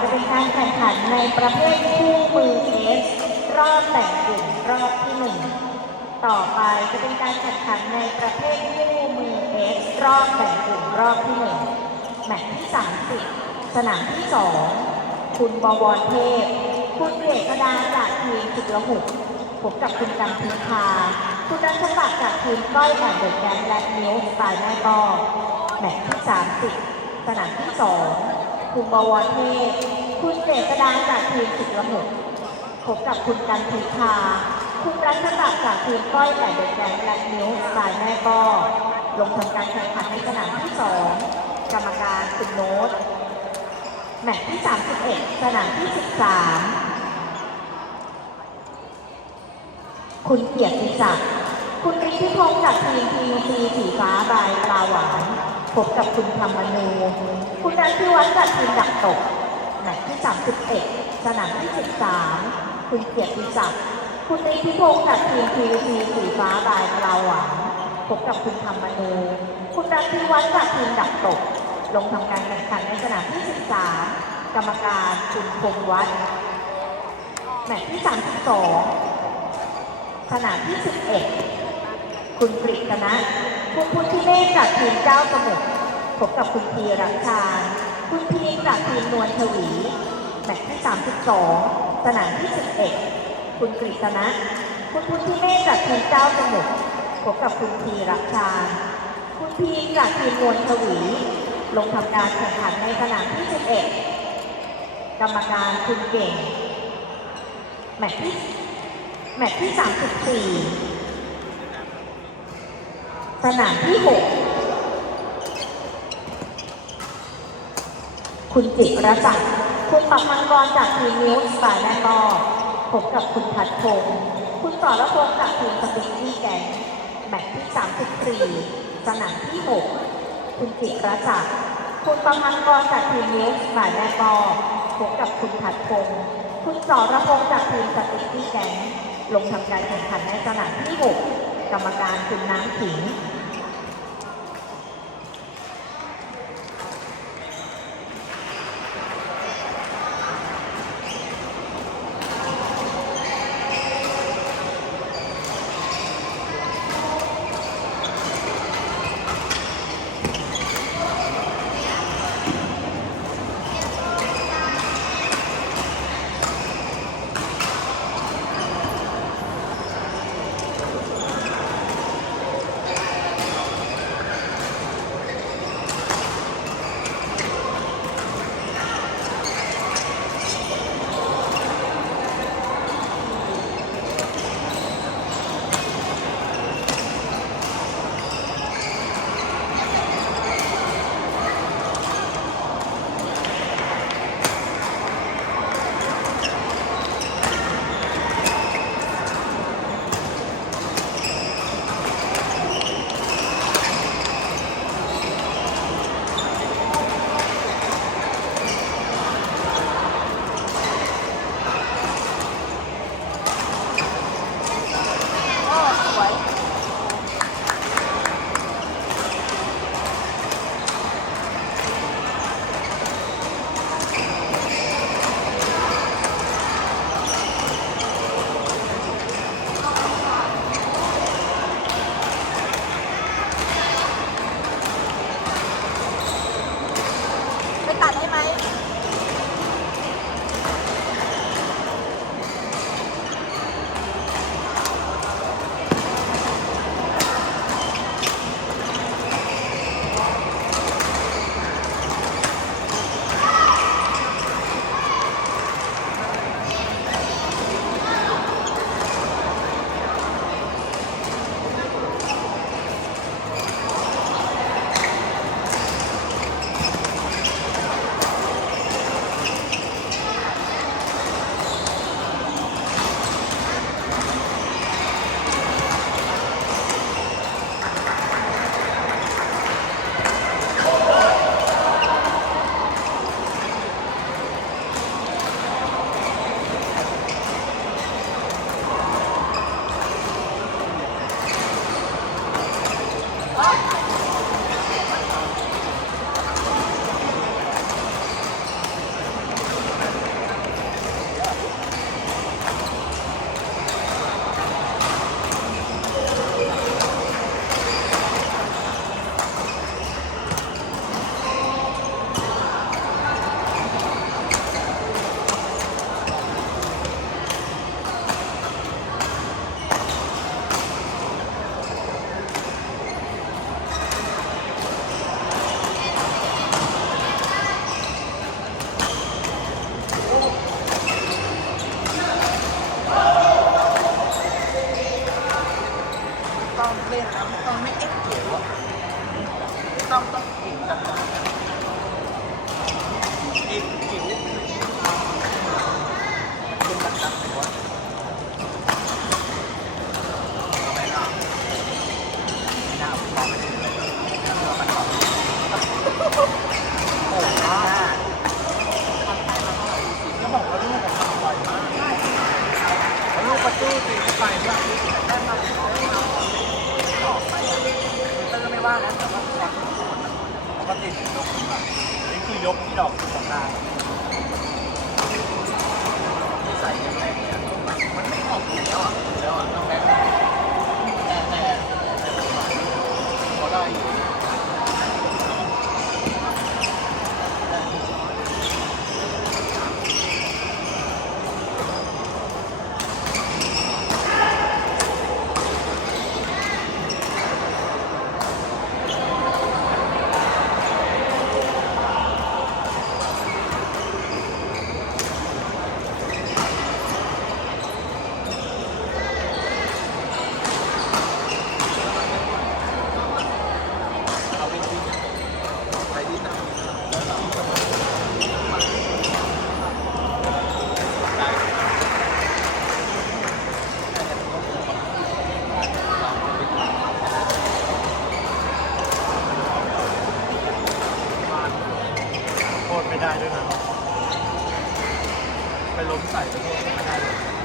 จะเป็นการแข่งขันในประเภทคู่มือเอสรอบแบ่งกลุ่มรอบที่หนึ่งต่อไปจะเป็นการแข่งขันในประเภทคู่มือเอสรอบแบ่งกลุ่มรอบที่หนึ่งแมตช์ที่30สนามที่2คุณบวรเทพ คุณเกษดาจากทีมสุดละหุกพบกับคุณกันพิพาคุณรัชศักดิ์จากทีมก้อยแอนเดอร์แกนและนิ้วสไตล์แม่กอแมตช์ที่30สนามที่2 คุณบวรเทพคุณเกษดาจากทีมสุดละหกพบกับคุณกันทีพาคุณรัชศักดิ์จากทีมก้อยแต่เด็กแกงและนิ้วสายแม่ก็ ลงทำการแข่งขันในสนามที่สองกรรมการคุณโน้ต แมตช์ที่ 31 สนามที่ 13 คุณเกียรติศักดิ์คุณฤทธิพงศ์จากทีมทีซีสีฟ้าบายปลาหวาน พบกับคุณธรรมนูคุณนันทิวัฒน์จากทีมดักตกแมตช์ที่ 31 สนามที่ 13 คุณเกียรติศักดิ์คุณฤทธิพงศ์จากทีมทีวีสีฟ้าบายปลาหวานพบกับคุณธรรมนูคุณรัตทิวัฒน์จากทีมดักตก ลงทำการแข่งขันในสนามที่ 13 กรรมการคุณพงวัฒน์แมตช์ที่ 32 สนามที่ 11 คุณกฤษณะ คุณพุทธิเมฆจากทีมเจ้าสมุทรพบกับคุณพีรักชาคุณพีจากทีมนวลทวีแมตช์ที่ 32 สนามที่ 11 คุณกฤษณะ คุณพุทธิเมฆจากทีมเจ้าสมุทรพบกับคุณพีรักชาคุณพีจากทีมนวลทวี ลงทำการแข่งขันในสนามที่ 11 กรรมการคุณเก่ง แมตช์ที่แมตช์ที่ 34 สนามที่6คุณจิรศักดิ์คุณปักมังกรจากทีมนิวส์สายแม่กอพบกับคุณพัดพงศ์คุณสรพงศ์จากทีมสปินที่แกงแมตช์ที่34สนามที่6คุณจิรศักดิ์คุณปักมังกรจากทีมนิวส์สายแม่กอพบกับคุณพัดพงศ์คุณสรพงศ์จากทีมสปินที่แกงลงทำการแข่งขันในสนามที่6ก กรรมการคุณน้ำขิง แต่ว่าปกติยกนี่คือยกที่ดอกสองดาวใส่ยังไงมันไม่ออกแล้วอะแล้วอะต้องแบกแต่แต่พอได้อยู่ เอาไปที่ไปที่ไหนโทษ ได้ด้วยนะไปล้มใส่ไปโทษไม่ได้เลย